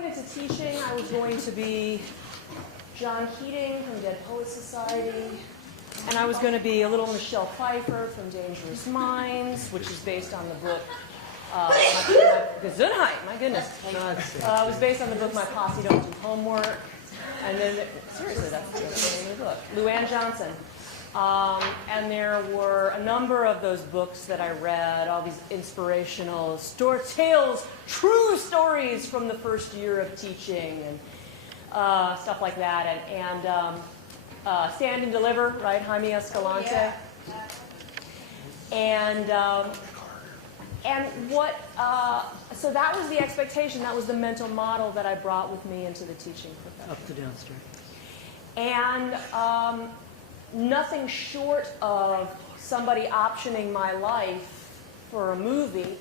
went into teaching, I was going to be John Keating from Dead Poets Society, and I was going to be a little Michelle Pfeiffer from Dangerous Minds, which is based on the book Gesundheit, my goodness. It was based on the book My Posse Don't Do Homework. And then, seriously, that's the name of the book. Luann Johnson. And there were a number of those books that I read, all these inspirational tales, true stories from the first year of teaching, and stuff like that. And Stand and Deliver, right? Jaime Escalante. Yeah. And what, so that was the expectation, that was the mental model that I brought with me into the teaching profession. Up to downstairs. And nothing short of somebody optioning my life for a movie,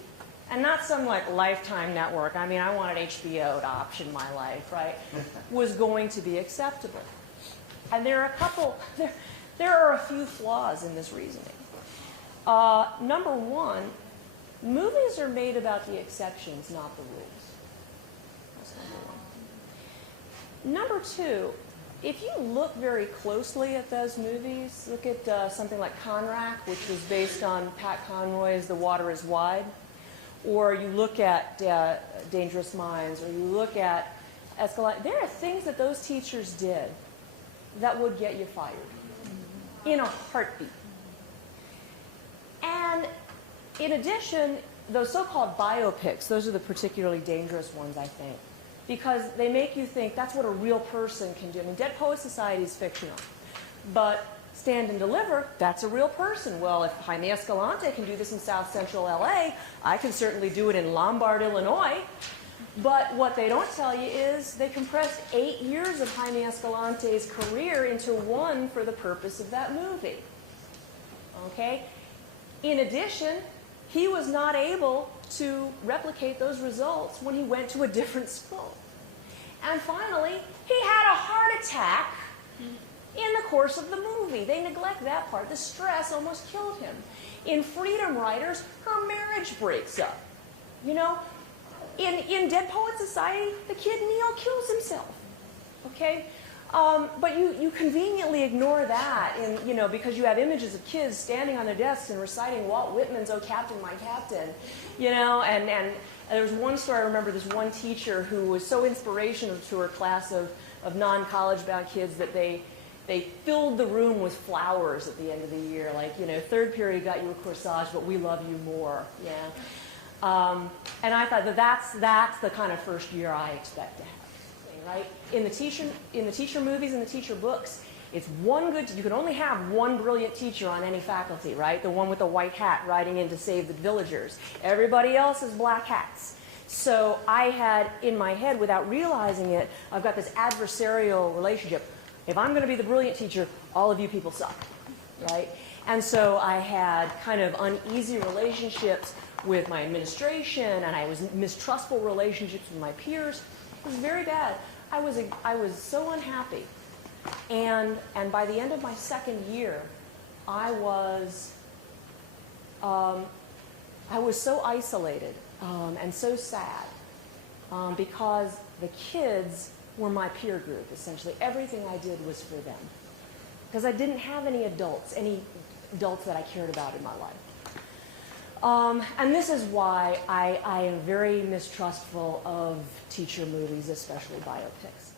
and not some like Lifetime network, I mean I wanted HBO to option my life, right, was going to be acceptable. And there are a few flaws in this reasoning. Number one, movies are made about the exceptions, not the rules. That's number one. Number two, if you look very closely at those movies, look at something like Conrack, which was based on Pat Conroy's The Water is Wide, or you look at Dangerous Minds, or you look at Escalante, there are things that those teachers did that would get you fired in a heartbeat. And in addition, those so-called biopics, those are the particularly dangerous ones, I think, because they make you think that's what a real person can do. I mean, Dead Poets Society is fictional, but Stand and Deliver, that's a real person. Well, if Jaime Escalante can do this in South Central LA, I can certainly do it in Lombard, Illinois. But what they don't tell you is they compressed 8 years of Jaime Escalante's career into one for the purpose of that movie. Okay? In addition, he was not able to replicate those results when he went to a different school. And finally, he had a heart attack in the course of the movie. They neglect that part. The stress almost killed him. In Freedom Writers, her marriage breaks up. You know, in Dead Poets Society, the kid Neil kills himself. Okay? But you conveniently ignore that, because you have images of kids standing on their desks and reciting Walt Whitman's "Oh Captain, My Captain," and there was one story I remember. This one teacher who was so inspirational to her class of non-college bound kids that they filled the room with flowers at the end of the year, like third period got you a corsage, but we love you more. Yeah, and I thought that's the kind of first year I expect to have. Right? In the teacher movies and the teacher books, it's one good. You can only have one brilliant teacher on any faculty, right? The one with the white hat riding in to save the villagers. Everybody else is black hats. So I had in my head, without realizing it, I've got this adversarial relationship. If I'm going to be the brilliant teacher, all of you people suck, right? And so I had kind of uneasy relationships with my administration, and I was mistrustful relationships with my peers. It was very bad. I was so unhappy, and by the end of my second year, I was so isolated and so sad because the kids were my peer group. Essentially, everything I did was for them because I didn't have any adults that I cared about in my life. And this is why I am very mistrustful of teacher movies, especially biopics.